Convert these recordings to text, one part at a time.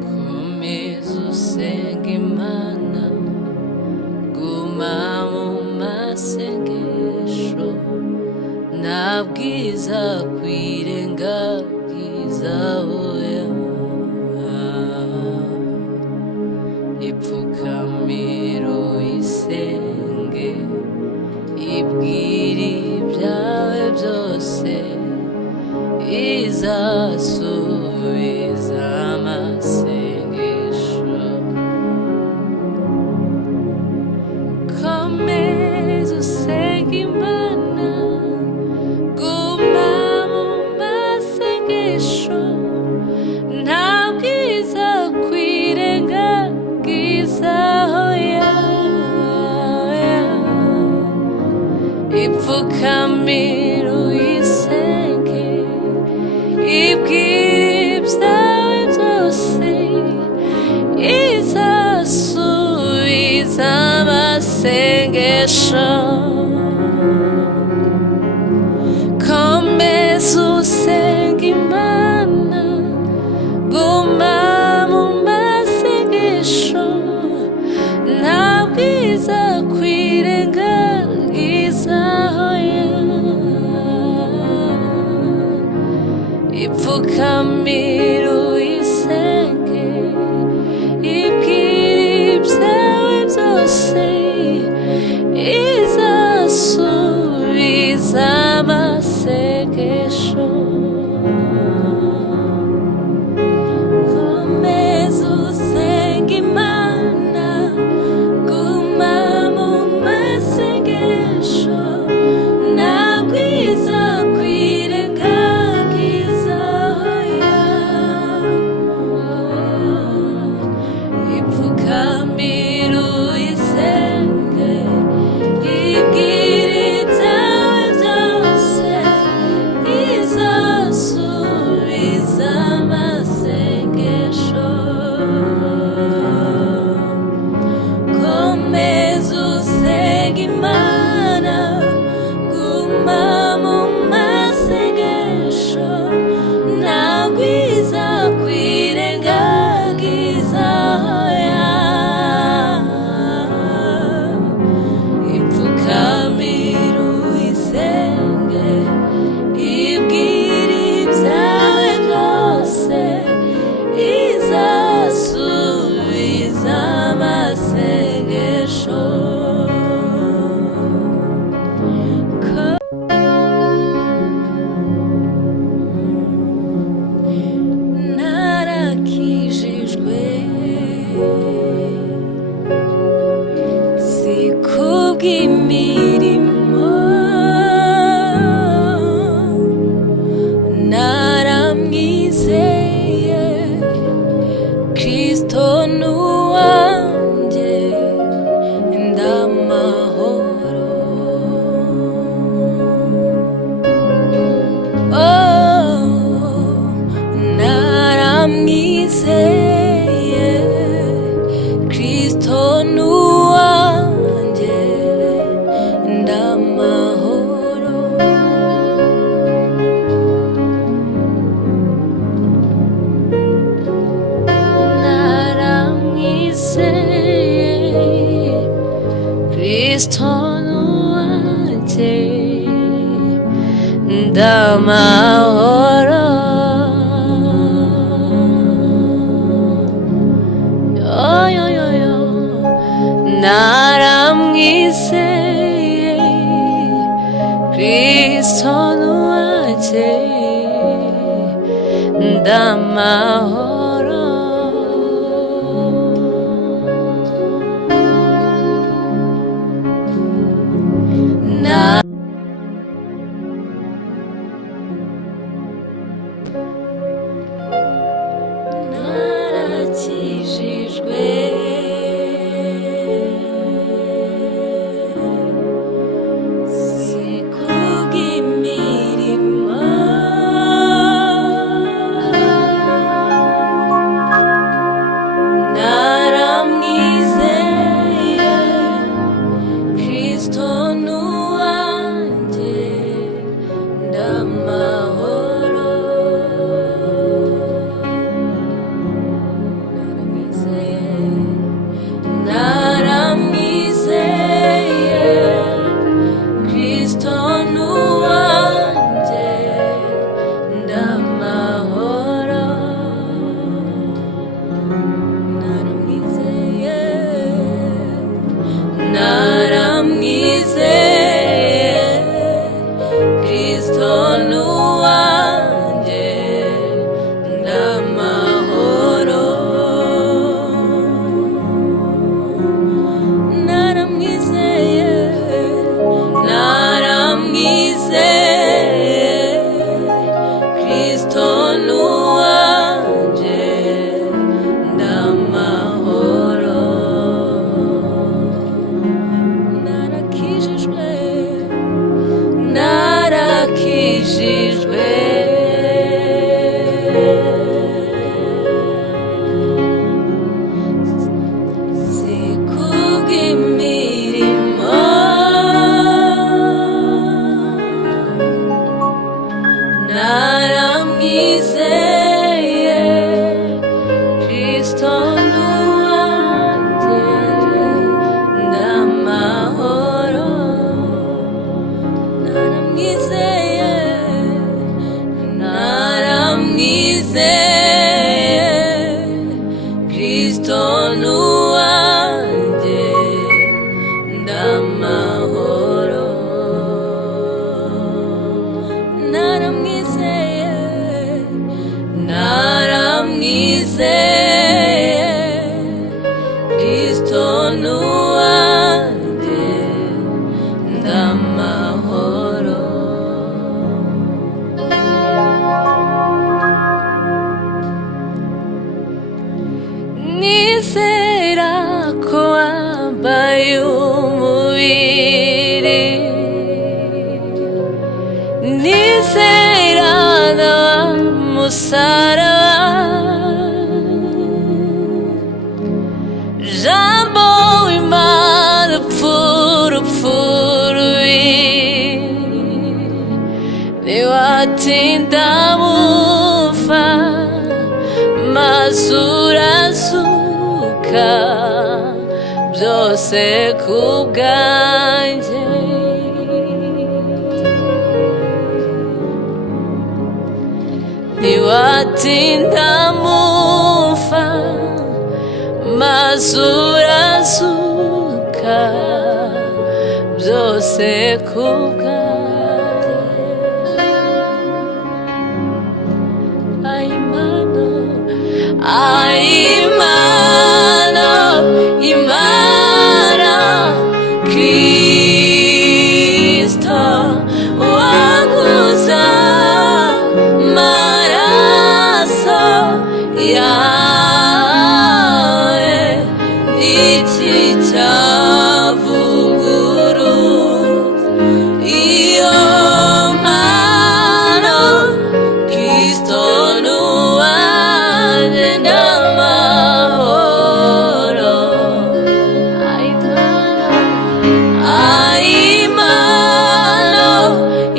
Komeza usenga Imana, guma mu masengesho, nta bwiza kwirengagiza oya. Ipfukamira uyisenge, ibwira ibyawe byose, izasubiza amasengesho. Komeza usenga Imana, guma mu masengesho, nta bwiza kwirengagiza oya. Ipfukamira uyisenge, ibwira ibyawe byose, izasubiza amasengesho. Komeza usenga Imana, guma mu masengesho, nta bwiza kwirengagiza oya. Ipfukamira uyisenge, ibwira ibyawe byose, izasubiza amasengesho. Komeza usenga Imana, guma mu masengesho, nta bwiza kwirengagiza oya. Ipfukamira uyisenge, ibwira ibyawe byose, izasubiza amasengesho. Komeza usenga Imana, guma mu masengesho, nta bwiza kwirengagiza oya. Ipfukamira uyisenge, ibwira ibyawe byose, izasubiza amasengesho. Narakijijwe, si kubw'imirimo, naramwizeye, Kristo ni uwanjye, ndamahoro. Naramwizeye, Kristo ni uwanjye, ndamahoro. Naramwizeye, Kristo ni uwanjye, ndamahoro. Naramwizeye, Kristo ni uwanjye, ndamahoro. Narakijijwe, si kubw'imirimo, Kristo ni uwanjye, ndamahoro. nakijijwe si kubw'imirimo naramwizeye Kristo n'uwanjye ndamahoro naramwizeye Kristo n'uwanjye ndamahoro naramwizeye Kristo n'uwanjye ndamahoro nizera ko wambaye umubiri nizera na musaraba jambo w'Imana urupfu rubi ntiwatinda mupfa maze urasuka byose ku bwanjye ntiwatinda mupfa maze urasuka byose ku bwanjye Imana Kristo waguza maraso yawe iki cyavuguruza iyo mpano Kristo n'uwanjye ndamahoro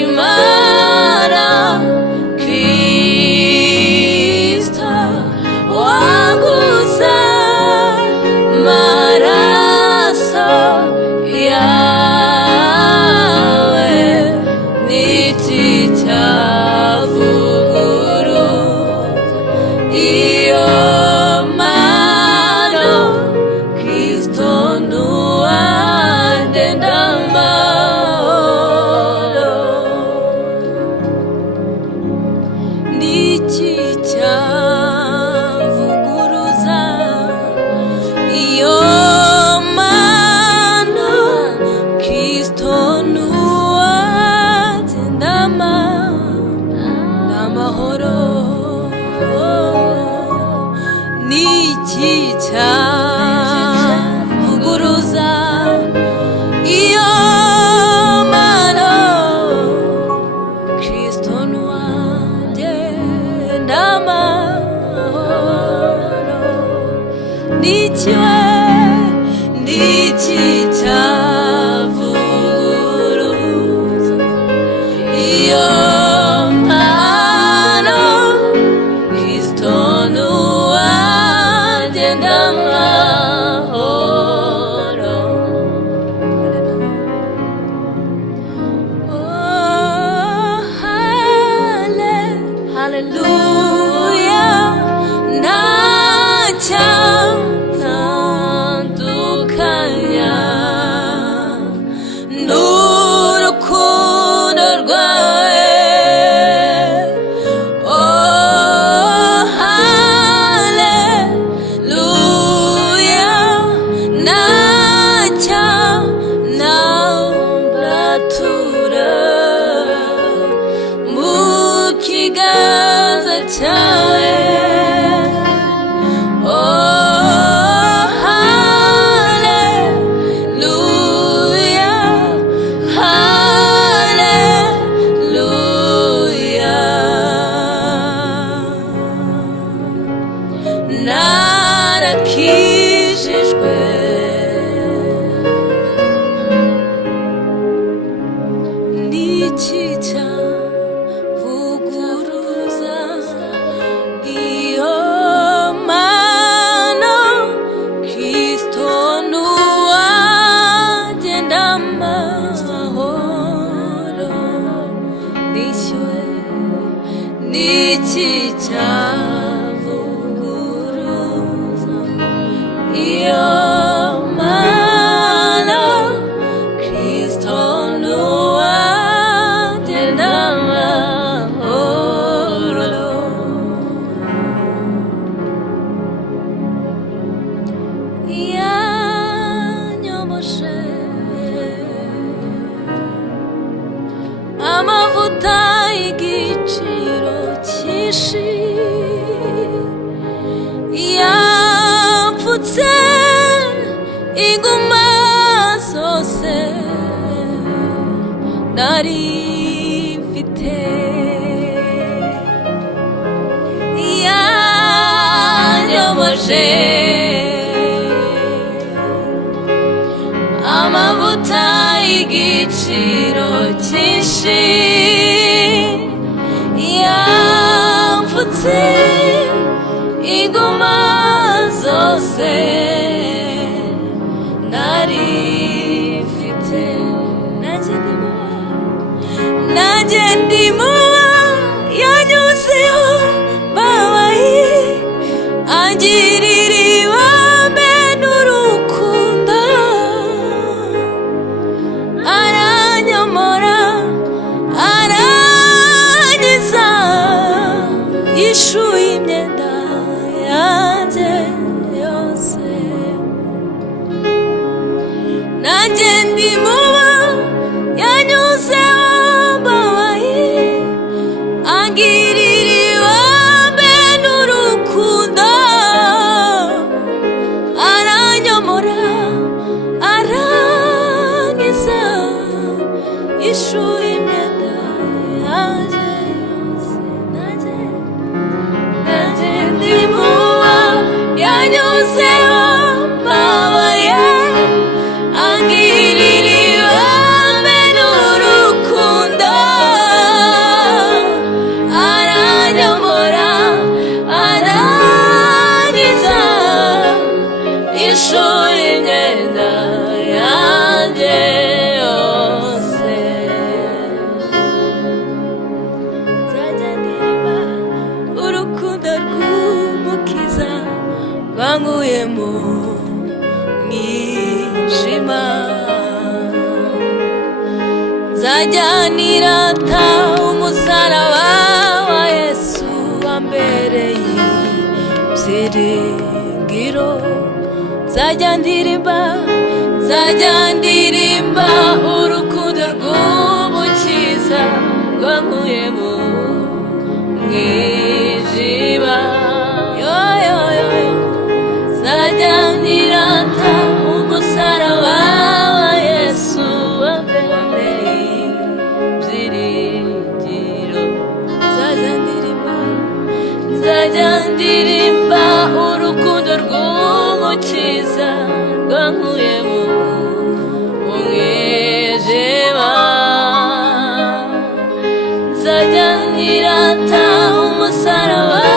Imana Kristo waguza maraso yawe n'iki cyavuguruza iyo mpano Kristo n'uwanjye ndamahoro n'iki cyavuguruza iyo mpano Kristo n'uwanjye ndamahoro n'iki cyavuguruza iyo mpano Kristo n'uwanjye ndamahoro n'iki cyavuguruza iyo mpano Kristo n'uwanjye ndamahoro Hallelujah ntacyatandukanya n'urukundo rwawe Hallelujah ntacyanambatura mu kiganza cyawe Hallelujah nishyuwe n'iki cyavuguruza iyo mana Kristo n'uwanjye n'amahoro yanyomoshe amavuta y'igiciro cyinshi yapfutse inguma zose nari mfite yanyomoshe amavuta y'igiciro cyinshi yapfutse inguma zose nari mfite nanjye ndimo yanyuzeho babaye angirira ibambe n'urukundo aranyomora arangiza yishuye imyenda yanjye yose nanjye ndimo yanyuzeho babaye angirira ibambe n'urukundo aranyomora arangiza yishuye imyenda yanjye yose nanjye ndimo yanyuzeho babaye angirira ibambe n'urukundo aranyomora arangiza yishuye imyenda yanjye yose nzajya ndirimba urukundo rw'umukiza rwankuye mu mwijima nzajya nirata umusaraba wa Yesu wambereye ibyiringiro nzajya ndirimba urukundo rw'umukiza rwankuye mu mwijima nzajya nirata umusaraba wa Yesu wambereye ibyiringiro nzajya ndirimba urukundo rw'umukiza rwankuye mu mwijima nzajya nirata umusaraba